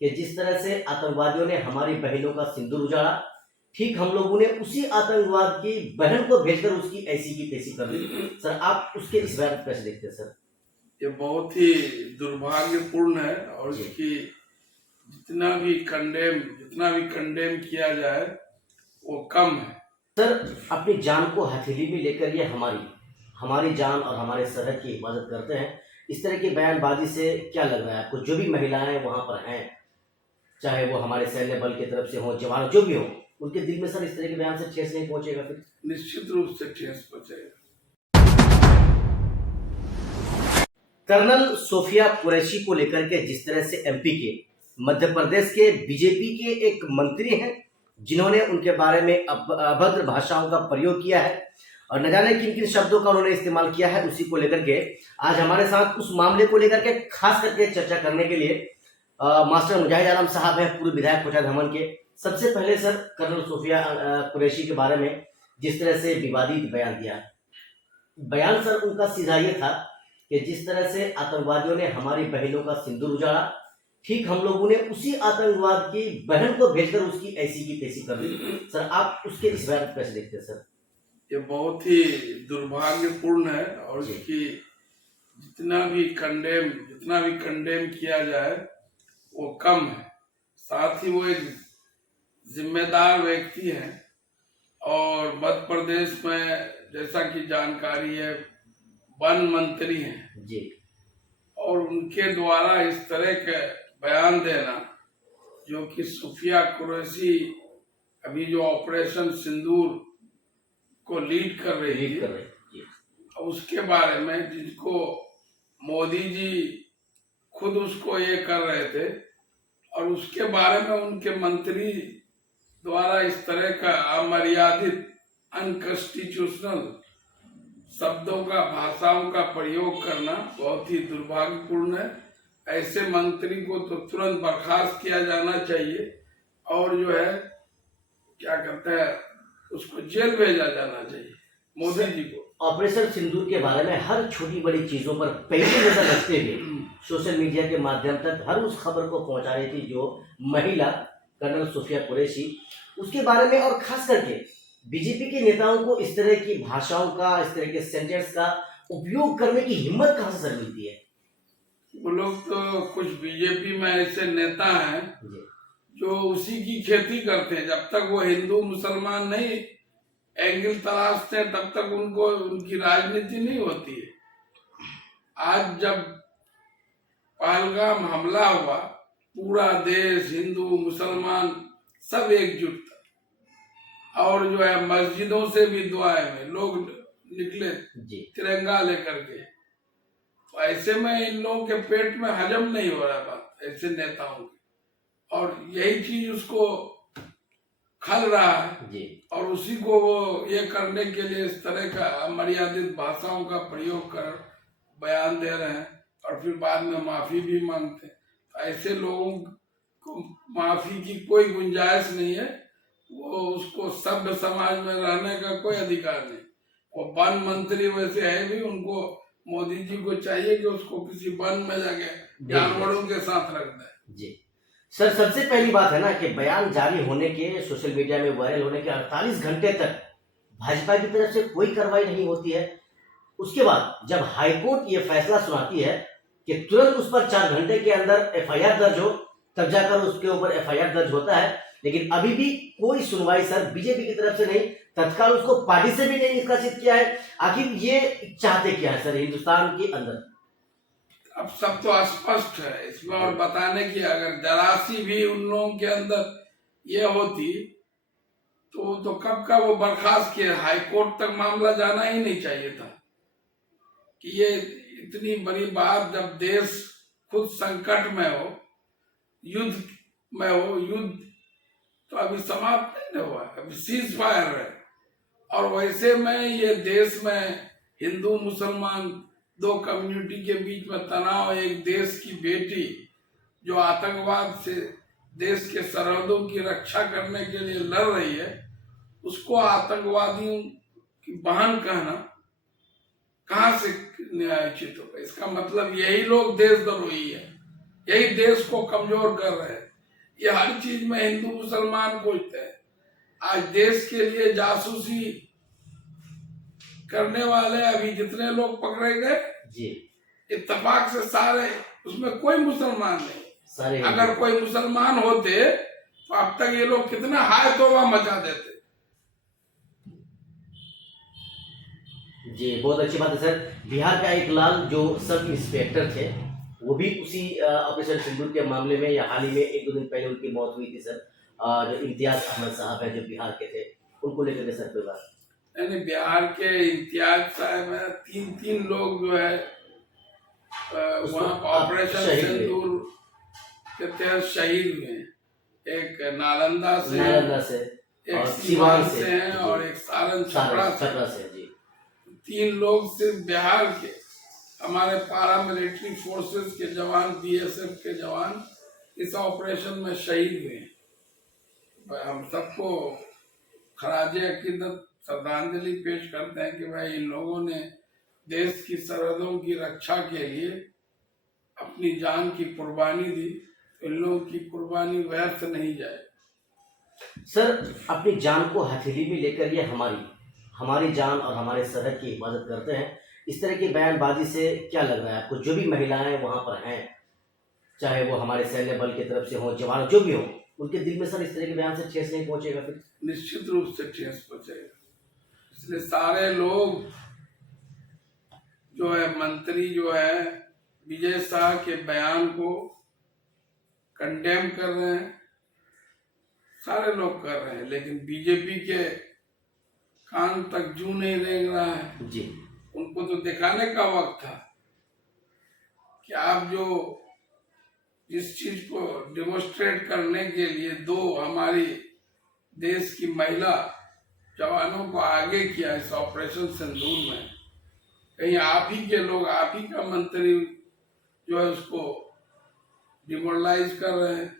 कि जिस तरह से आतंकवादियों ने हमारी बहनों का सिंदूर उजाड़ा, ठीक हम लोगों ने उसी आतंकवाद की बहन को भेजकर उसकी ऐसी की तैसी कर दी। सर आप उसके इस बयान को कैसे देखते हैं सर? ये बहुत ही दुर्भाग्यपूर्ण है और इसकी जितना भी कंडेम किया जाए वो कम है। सर अपनी जान को हथेली में लेकर ये हमारी जान और हमारे सरहद की हिफाजत करते हैं। इस तरह की बयानबाजी से क्या लग रहा है आपको? जो भी महिलाएं वहां पर हैं, चाहे वो हमारे सैन्य बल की तरफ से हो, जवान जो भी हो, उनके दिल में सर इस तरह के बयान से ठेस नहीं पहुंचेगा? फिर निश्चित रूप से ठेस पहुंचेगा। कर्नल सोफिया कुरैशी को लेकर के जिस तरह से एमपी के, मध्य प्रदेश के बीजेपी के एक मंत्री हैं जिन्होंने उनके बारे में अभद्र भाषाओं का प्रयोग किया है और न जाने किन किन शब्दों का उन्होंने इस्तेमाल किया है, उसी को लेकर के आज हमारे साथ उस मामले को लेकर के खास करके चर्चा करने के लिए मास्टर मुजाहिद आलम साहब हैं, पूर्व विधायक कोचा धमन के। सबसे पहले सर कर्नल सोफिया कुरैशी के बारे में जिस तरह से विवादित बयान दिया, बयान सर उनका सीधा ये था कि जिस तरह से आतंकवादियों ने हमारी बहनों का सिंदूर उजाड़ा, ठीक हम लोगों ने उसी आतंकवाद की बहन को भेजकर उसकी ऐसी की तैसी कर दी। सर आप उसके इस बयान को कैसे देखते हैं सर? ये बहुत ही दुर्भाग्यपूर्ण है और इसकी जितना भी कंडेम किया जाए वो कम है। साथ ही वो एक जिम्मेदार व्यक्ति हैं और मध्य प्रदेश में जैसा कि जानकारी है वन मंत्री हैं जी, और उनके द्वारा इस तरह के बयान देना, जो कि सोफिया कुरैशी अभी जो ऑपरेशन सिंदूर को लीड कर रही है, उसके बारे में जिसको मोदी जी खुद उसको ये कर रहे थे और उसके बारे में उनके मंत्री द्वारा इस तरह का अमर्यादित अनकॉन्स्टिट्यूशनल शब्दों का, भाषाओं का प्रयोग करना बहुत ही दुर्भाग्यपूर्ण है। ऐसे मंत्री को तो तुरंत बर्खास्त किया जाना चाहिए और जो है क्या कहते हैं उसको जेल भेजा जाना चाहिए मोदी जी को। ऑपरेशन सिंदूर के बारे में हर छोटी बड़ी चीजों पर पहले नजर रखते हुए सोशल मीडिया के माध्यम तक हर उस खबर को पहुंचा रही थी जो महिला कर्नल सोफिया कुरैशी, उसके बारे में और खास करके बीजेपी के नेताओं को इस तरह की भाषाओं का, इस तरह के सेंटेंस का उपयोग करने की हिम्मत कहां से सर मिलती है? वो लोग तो कुछ बीजेपी में ऐसे नेता हैं जो उसी की खेती करते हैं। जब तक वो हिंदू मुसलमान नहीं एंगल तलाशते हैं तब तक उनको उनकी राजनीति नहीं होती है। आज जब पहलगाम हमला हुआ, पूरा देश हिंदू मुसलमान सब एकजुट था और जो है मस्जिदों से भी दुआएं में लोग निकले तिरंगा लेकर के। तो ऐसे में इन लोगों के पेट में हजम नहीं हो रहा बात ऐसे नेताओं की, और यही चीज उसको खल रहा है और उसी को वो ये करने के लिए इस तरह का अमर्यादित भाषाओं का प्रयोग कर बयान दे रहे हैं और फिर बाद में माफी भी मांगते हैं। तो ऐसे लोगों को माफी की कोई गुंजाइश नहीं है। वो उसको सभ्य समाज में रहने का कोई अधिकार नहीं। वो वन मंत्री वैसे है भी, उनको मोदी जी को चाहिए कि उसको किसी वन में जाके जानवरों के साथ रख दे। जी सर, सबसे पहली बात है ना कि बयान जारी होने के, सोशल मीडिया में वायरल होने के 48 घंटे तक भाजपा की तरफ से कोई कार्रवाई नहीं होती है। उसके बाद जब हाईकोर्ट ये फैसला सुनाती है कि तुरंत उस पर 4 घंटे के अंदर एफआईआर दर्ज हो, तब जाकर उसके ऊपर एफआईआर दर्ज होता है। लेकिन अभी भी कोई सुनवाई सर बीजेपी की तरफ से नहीं, तत्काल उसको पार्टी से भी नहीं निष्कासित किया है। आखिर ये चाहते क्या है सर हिंदुस्तान के अंदर? अब सब तो स्पष्ट है इसमें, और बताने की अगर जरा सी भी उन लोगों के अंदर ये होती तो कब का वो बर्खास्त किए। हाईकोर्ट तक मामला जाना ही नहीं चाहिए था कि ये इतनी बड़ी बात, जब देश खुद संकट में हो, युद्ध में हो, युद्ध तो अभी समाप्त नहीं हुआ, अभी सीज फायर है। और वैसे में ये देश में हिंदू मुसलमान दो कम्युनिटी के बीच में तनाव, एक देश की बेटी जो आतंकवाद से देश के सरहदों की रक्षा करने के लिए लड़ रही है, उसको आतंकवादियों की बहन कहना कहां से न्यायोचित होगा? इसका मतलब यही लोग देशद्रोही है, यही देश को कमजोर कर रहे हैं। ये हर चीज में हिंदू मुसलमान कोसते हैं। आज देश के लिए जासूसी करने वाले अभी जितने लोग पकड़े गए जी, इत्तेफाक से सारे, उसमें कोई मुसलमान नहीं। सारे अगर कोई मुसलमान होते तो अब तक ये लोग कितना हाय तौबा मचा देते। जी, बहुत अच्छी बात है सर। बिहार का एक लाल जो सब इंस्पेक्टर थे, वो भी उसी ऑपरेशन सिंदूर के मामले में या हाल ही में 1-2 दिन पहले उनकी मौत हुई थी सर। जो इम्तियाज अहमद साहब है जो बिहार के थे, उनको लेकर के सर कोई बात? यानी बिहार के इम्तियाज साहब है, 3 लोग जो है वहाँ ऑपरेशन शहीद हुए। सिंदूर के तहत शहीद हुए हैं। एक नालंदा से, से एक और सीवान से हैं और एक सारण छपरा से जी। 3 लोग सिर्फ बिहार के हमारे पारा मिलिट्री फोर्सेस के जवान, बीएसएफ के जवान इस ऑपरेशन में शहीद हुए हैं। हम सबको खराजे अकीदत श्रद्धांजलि पेश करते हैं कि भाई इन लोगों ने देश की सरहदों की रक्षा के लिए अपनी जान की कुर्बानी दी। इन लोगों की कुर्बानी व्यर्थ नहीं जाए। सर, अपनी जान को हथेली में लेकर ये हमारी जान और हमारे सरहद की हिफाजत करते हैं, इस तरह की बयानबाजी से क्या लग रहा है आपको? जो भी महिलाएं वहां पर हैं, चाहे वो हमारे सैन्य बल की तरफ से हो, जवान जो भी हो, उनके दिल में सर इस तरह के बयान से ठेस नहीं पहुंचेगा? फिर निश्चित रूप से ठेस पहुंचेगा। इसलिए सारे लोग जो है, मंत्री जो है विजय शाह के बयान को कंडेम कर रहे हैं, सारे लोग कर रहे हैं, लेकिन बीजेपी के कान तक जू नहीं रेंग रहा है जी। उनको तो दिखाने का वक्त था कि आप जो जिस चीज को डेमोस्ट्रेट करने के लिए 2 हमारी देश की महिला जवानों को आगे किया इस ऑपरेशन सिंदूर में, कहीं आप ही के लोग, आप ही का मंत्री जो है उसको डिमोरलाइज कर रहे हैं।